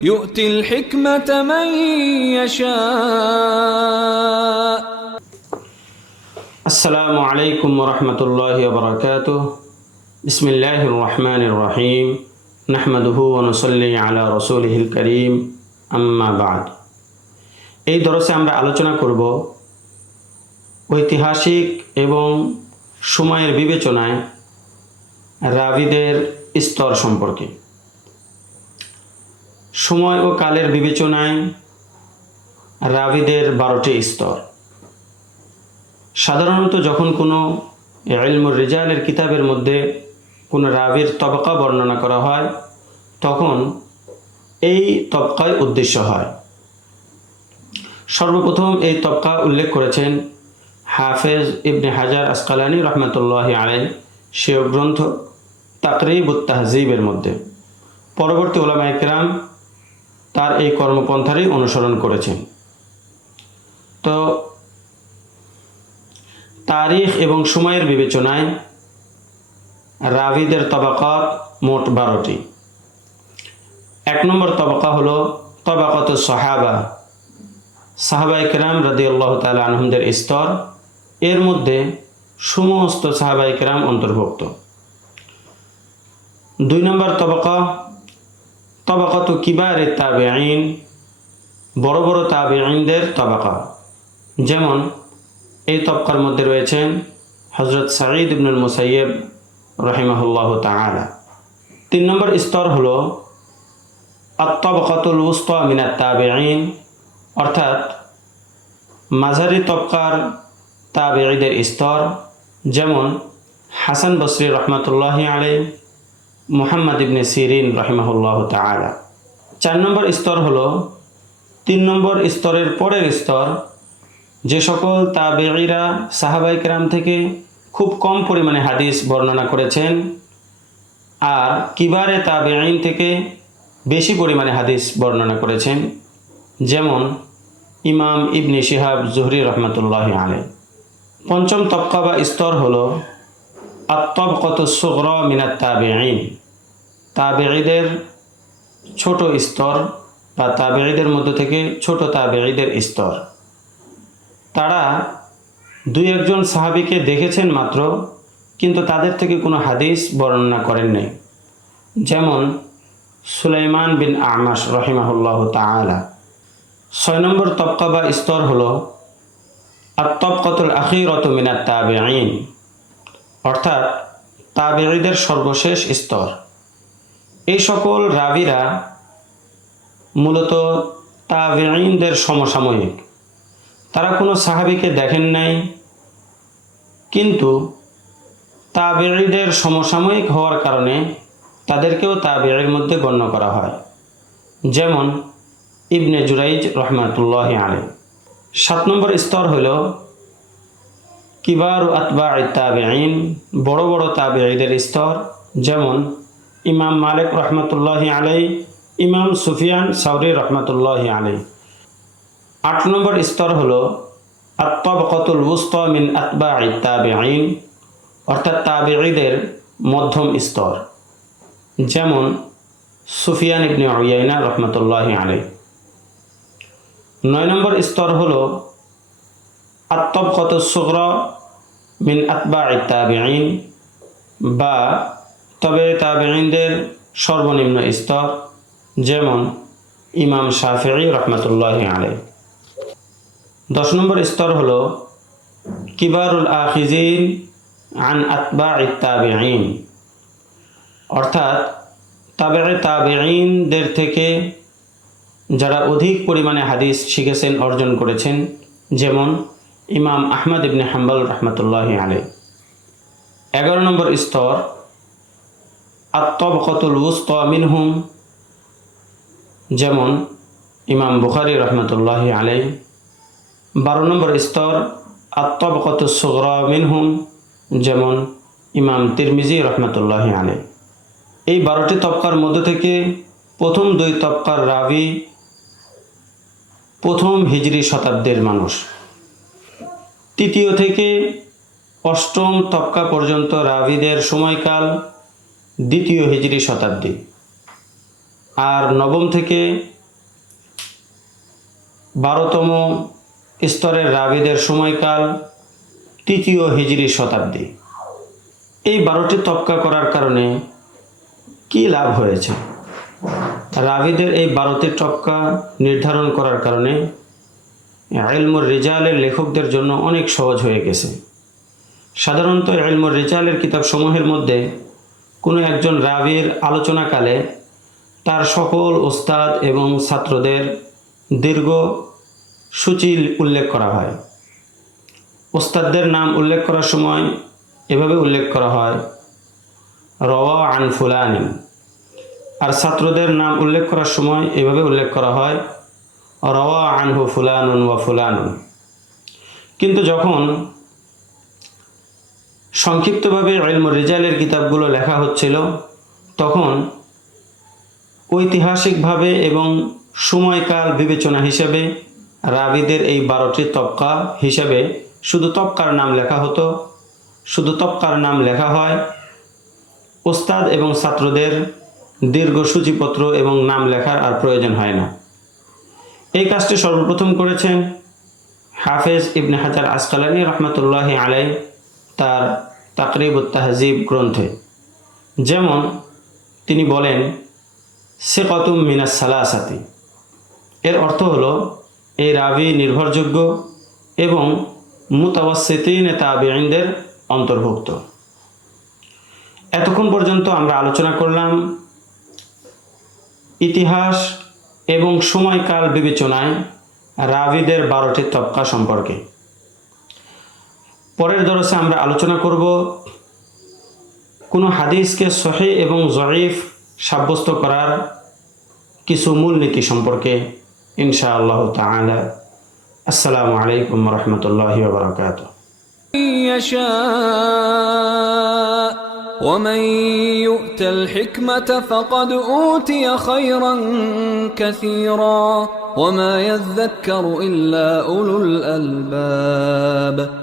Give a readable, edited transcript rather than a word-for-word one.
يؤتي الحكمة من يشاء. السلام عليكم ورحمة الله وبركاته. بسم الله الرحمن الرحيم. نحمده ونصلي على رسوله الكريم. أما بعد. এই দরসে আমরা আলোচনা করব ঐতিহাসিক এবং সময়ের বিবেচনায় রাবিদের স্তর সম্পর্কে। সময় ও কালের বিবেচনায় রাবিদের 12টি স্তর। সাধারণত যখন কোনো ইলমুর রিজালের কিতাবের মধ্যে কোনো রাবির তবকা বর্ণনা করা হয় তখন এই তবকায় উদ্দেশ্য হয়। সর্বপ্রথম এই তবকা উল্লেখ করেছেন হাফেজ ইবনে হাজার আসকালানি রহমতুল্লাহি আলাইহি সেও গ্রন্থ তাকরিবুত তাহজিবের মধ্যে। পরবর্তী উলামায়ে কেরাম তার এই কর্মপন্থারই অনুসরণ করেছেন। তো তারিখ এবং সময়ের বিবেচনায় রাবিদের তবাকাত মোট 12টি। 1 নম্বর তবাকা হলো তবাকাতুস সাহাবা, সাহাবায়ে কেরাম রাদিয়াল্লাহু তাআলা আনহুমদের স্তর। এর মধ্যে সমস্ত সাহাবায়ে কেরাম অন্তর্ভুক্ত। 2 নম্বর তবাকা তবাকাতু কিবারে তাবেঈন, বড় বড় তাবেঈনদের তবাকা। যেমন এই তবকার মধ্যে রয়েছেন হযরত সাঈদ ইবনুল মুসাইয়্যিব রাহিমাহুল্লাহু তাআলা। 3 নম্বর স্তর হলো আত-তাবাকাতুল উসতা মিনাত তাবেঈন, অর্থাৎ মাঝারি তবকার তাবেঈদের স্তর। যেমন হাসান বসরি রহমাতুল্লাহি আলাইহি, মুহাম্মদ ইবনে সিরিন রাহিমাহুল্লাহু তাআলা। 4 নম্বর স্তর হলো 3 নম্বর স্তরের পরের স্তর, যে সকল তাবেঈরা সাহাবায়ে কেরাম থেকে খুব কম পরিমাণে হাদিস বর্ণনা করেছেন আর কিবারে তাবেঈন থেকে বেশি পরিমাণে হাদিস বর্ণনা করেছেন। যেমন ইমাম ইবনে শিহাব জুহরি রহমতুল্লাহি আলাইহি। 5ম তবকা বা স্তর হলো আত-তাবকাতুস সুগরা মিনাত তাবেঈন, তাবেঈদের ছোট স্তর বা তাবেঈদের মধ্য থেকে ছোট তাবেঈদের স্তর। তারা 2-1 জন সাহাবীকে দেখেছেন মাত্র, কিন্তু তাদের থেকে কোনো হাদিস বর্ণনা করেন নাই। যেমন সুলাইমান বিন আমাশ রাহিমাহুল্লাহু তাআলা। 6 নম্বর তবকা বা স্তর হলো আত-তাবকাতুল আখিরাতু মিনাত তাবেঈন, অর্থাৎ তাবেঈদের সর্বশেষ স্তর। এই সকল রাবিরা মূলত তাবেঈনদের সমসাময়িক। তারা কোনো সাহাবীকে দেখেন নাই, কিন্তু তাবেঈদের সমসাময়িক হওয়ার কারণে তাদেরকেও তাবেঈর মধ্যে গণ্য করা হয়। যেমন ইবনে জুরাইজ রহমাতুল্লাহি আলাইহি। 7 নম্বর স্তর হলো কিবারু আতবা'আত তাবেঈন, বড় বড় তাবেঈদের স্তর। যেমন ইমাম মালিক রহমতুল্লাহি আলাইহি, ইমাম সুফিয়ান সাওরি রহমতুল্লাহি আলাইহি। 8 নম্বর স্তর হলো আত-তাবাকাতুল উসতা মিন আতবা'আত তাবেঈন, অর্থাৎ তাবেঈদের মধ্যম স্তর। যেমন সুফিয়ান ইবনে উয়াইনা রহমতুল্লাহি আলাইহি। 9 নম্বর স্তর হলো আত-তাবাকাতুস সুগরা মিন আতবা'আত তাবেঈন, বা তবে তাবেঈনদের সর্বনিম্ন স্তর। যেমন ইমাম শাফিঈ রহমতুল্লাহি আলাইহি। 10 নম্বর স্তর হলো কিবারুল আখিজিন আন আতবা'আত তাবেঈন, অর্থাৎ তাবেঈনদের থেকে যারা অধিক পরিমাণে হাদিস শিখেছেন, অর্জন করেছেন। যেমন ইমাম আহমদ ইবনে হাম্বল রহমতুল্লাহি আলাইহি। 11 নম্বর স্তর আত-তাবাকাতুল উসতা মিনহুম, যেমন ইমাম বুখারী রহমতুল্লাহি আলাইহি। 12 নম্বর স্তর আত-তাবাকাতুস সুগরা মিনহুম, যেমন ইমাম তিরমিজি রহমতুল্লাহি আলাইহি। এই 12টি তবকার মধ্য থেকে প্রথম 2 তবকার রাবি প্রথম হিজরি শতাব্দীর মানুষ। 3য় থেকে 8ম তবকা পর্যন্ত রাবিদের সময়কাল 2য় হিজরি শতাব্দী। আর 9ম থেকে 12তম স্তরের রাবিদের সময়কাল 3য় হিজরি শতাব্দী। এই 12টি তবকা করার কারণে কি লাভ হয়েছে? রাবিদের এই 12টি তবকা নির্ধারণ করার কারণে ইলমুর রিজালের লেখকদের জন্য অনেক সহজ হয়ে গেছে। সাধারণত ইলমুর রিজালের কিতাবসমূহের মধ্যে কোনো একজন রাবির আলোচনাকালে তার সকল ওস্তাদ এবং ছাত্রদের দীর্ঘ সূচি উল্লেখ করা হয়। ওস্তাদদের নাম উল্লেখ করার সময় এভাবে উল্লেখ করা হয়, রওয়া আন ফুলানি। আর ছাত্রদের নাম উল্লেখ করার সময় এভাবে উল্লেখ করা হয়, রওয়া আনহু ফুলানুন ওয়া ফুলানুন। কিন্তু যখন সংক্ষিপ্তভাবে ইলমুর রিজালের কিতাবগুলো লেখা হচ্ছিল, তখন ঐতিহাসিকভাবে এবং সময়কাল বিবেচনা হিসেবে রাবিদের এই 12টি তবকা হিসেবে শুধু তবকার নাম লেখা হতো। শুধু তবকার নাম লেখা হয়, ওস্তাদ এবং ছাত্রদের দীর্ঘ সূচিপত্র এবং নাম লেখার আর প্রয়োজন হয় না। এই কাজটি সর্বপ্রথম করেছেন হাফেজ ইবনে হাজার আসকালানী রহমতুল্লাহি আলাইহি তার তাকরিবুত তাহজিব গ্রন্থে। যেমন তিনি বলেন, সিকাতুম মিনাস সালাসাতি, এর অর্থ হলো এই রাবি নির্ভরযোগ্য এবং মুতাওয়াসসিতিন তাবিঈনদের অন্তর্ভুক্ত। এতক্ষণ পর্যন্ত আমরা আলোচনা করলাম ইতিহাস এবং সময়কাল বিবেচনায় রাবিদের 12টি তবকা সম্পর্কে। পরের দরসে আমরা আলোচনা করব কোনো হাদিসকে সহিহ এবং জয়ীফ সাব্যস্ত করার কিছু মূলনীতি সম্পর্কে ইনশাআল্লাহ তাআলা। আসসালামু আলাইকুম ওয়া রাহমাতুল্লাহি ওয়া বারাকাতুহু। ومن يؤت الحكمة فقد أوتي خيرا كثيرا وما يذكر إلا أولو الألباب